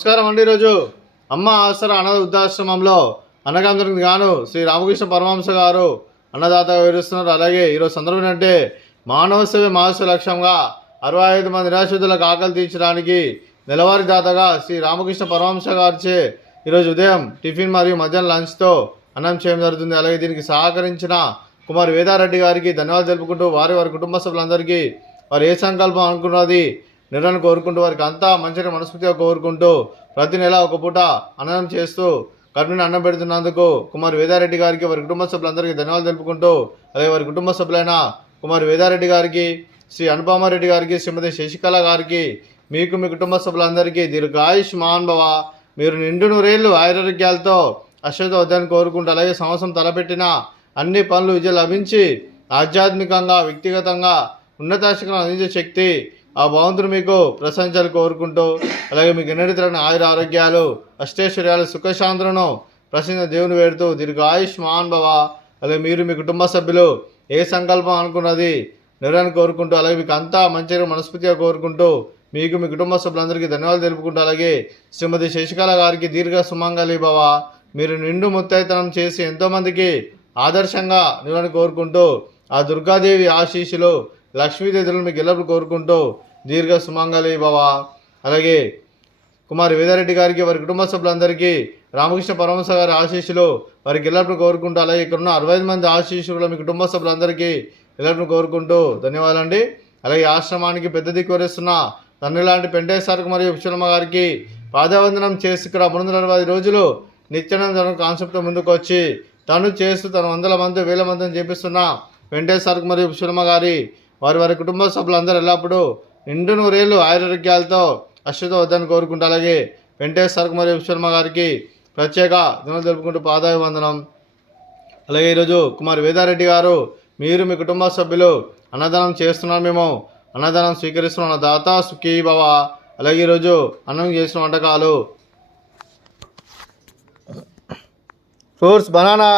నమస్కారం అండి. ఈరోజు అమ్మ ఆసరా అనాథ వృద్ధాశ్రమంలో అన్నదానానికి గాను శ్రీ రామకృష్ణ పరమహంస గారు అన్నదాతగా వివరిస్తున్నారు. అలాగే ఈరోజు సందర్భం అంటే మానవ సేవ మహోత్సవ లక్ష్యంగా 65 మంది నిరాశ్రితులకు ఆకలి తీర్చడానికి నెలవారీ దాతగా శ్రీ రామకృష్ణ పరమహంస గారిచే ఈరోజు ఉదయం టిఫిన్ మరియు మధ్యాహ్నం లంచ్తో అన్నం చేయడం జరుగుతుంది. అలాగే దీనికి సహకరించిన కుమార్ వేదారెడ్డి గారికి ధన్యవాదాలు తెలుపుకుంటూ వారి కుటుంబ సభ్యులందరికీ వారు ఏ సంకల్పం అనుకున్నది నిర్ణయం కోరుకుంటూ వారికి అంతా మంచిగా మనస్ఫూర్తిగా కోరుకుంటూ ప్రతి నెల ఒక పూట అన్నం చేస్తూ కడుపుని అన్నం పెడుతున్నందుకు కుమార్ వేదారెడ్డి గారికి వారి కుటుంబ సభ్యులందరికీ ధన్యవాదాలు తెలుపుకుంటూ అలాగే వారి కుటుంబ సభ్యులైన కుమార్ వేదారెడ్డి గారికి, శ్రీ అనుపమారెడ్డి గారికి, శ్రీమతి శశికళ గారికి, మీకు మీ కుటుంబ సభ్యులందరికీ దీర్ఘాయుష్ మహాన్భవ, మీరు నిండు నూరేళ్లు ఆయురారోగ్యాలతో అశ్వత వద్దని కోరుకుంటూ అలాగే సంవత్సరం తలపెట్టిన అన్ని పనులు విజయం లభించి ఆధ్యాత్మికంగా వ్యక్తిగతంగా ఉన్నతాశిఖరం అందించే శక్తి ఆ భగవంతుడు మీకు ప్రశంసలు కోరుకుంటూ అలాగే మీకు ఎన్నటి తరగని ఆయుర ఆరోగ్యాలు అష్టైశ్వర్యాలు సుఖశాంతులను ప్రసన్న దేవుని వేడుతూ దీర్ఘాయుష్ మహాన్భవ, అలాగే మీరు మీ కుటుంబ సభ్యులు ఏ సంకల్పం అనుకున్నది నిర్ణయాన్ని కోరుకుంటూ అలాగే మీకు అంతా మంచిగా మనస్ఫూర్తిగా కోరుకుంటూ మీకు మీ కుటుంబ సభ్యులందరికీ ధన్యవాదాలు తెలుపుకుంటూ అలాగే శ్రీమతి శశికళ గారికి దీర్ఘ సుమంగళి భవ, మీరు నిండు ముత్తైతనం చేసి ఎంతోమందికి ఆదర్శంగా నిలవని కోరుకుంటూ ఆ దుర్గాదేవి ఆశీస్సులు లక్ష్మీదేవులను మీకు ఎల్లప్పుడు కోరుకుంటూ దీర్ఘ సుమంగళి భవ. అలాగే కుమార్ వేదారెడ్డి గారికి వారి కుటుంబ సభ్యులందరికీ రామకృష్ణ పరమహంస గారి ఆశీస్సులు వారికి ఎల్లప్పుడు కోరుకుంటూ అలాగే ఇక్కడ ఉన్న 65 మంది ఆశీస్సులు మీ కుటుంబ సభ్యులందరికీ ఎల్లప్పుడు కోరుకుంటూ ధన్యవాదాలండి. అలాగే ఆశ్రమానికి పెద్ద దిక్కు వరిస్తున్న తండ్రి లాంటి పెంటేశ్వరకు మరియు విశ్వమ్మ గారికి పాదవందనం చేసి ఇక్కడ 360 రోజులు నిత్యానందనం కాన్సెప్ట్తో ముందుకు వచ్చి తను చేస్తూ తన 100 మంది 1000 మందిని చేపిస్తున్న వెంకటేశ్వరకు మరియు విశ్వమ్మ గారి వారి కుటుంబ సభ్యులందరూ ఎల్లప్పుడూ నిండు నూరేళ్లు ఆయురారోగ్యాలతో అశ్వత వద్దని కోరుకుంటూ అలాగే వెంకటేశ్వరకు మరియు విశ్వమ్మ గారికి ప్రత్యేక ధన్యవాదాలు తెలుపుకుంటూ పాదాభివందనం. అలాగే ఈరోజు కుమార్ వేదారెడ్డి గారు మీరు మీ కుటుంబ సభ్యులు అన్నదానం చేస్తున్నారు, మేము అన్నదానం స్వీకరిస్తున్న దాత సుఖీ భవ. అలాగే ఈరోజు అన్నం చేసిన వంటకాలు ఫ్రూట్స్ బనానా,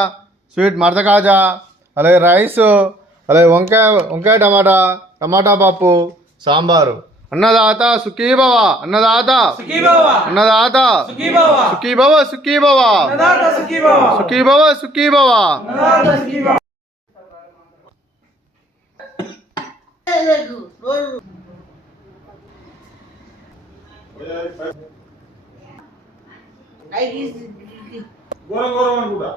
స్వీట్ మడతకాజా, అలాగే రైస్, అలాగే వంకాయ టమాటా పప్పు, సాంబారు. అన్నదాత సుఖీ భవ, అన్నదాత అన్నదాత సుఖీ భవ, సుఖీ భవ, సుఖీ భవ, సుఖీ భవ. ఘోరం అనుకుంటా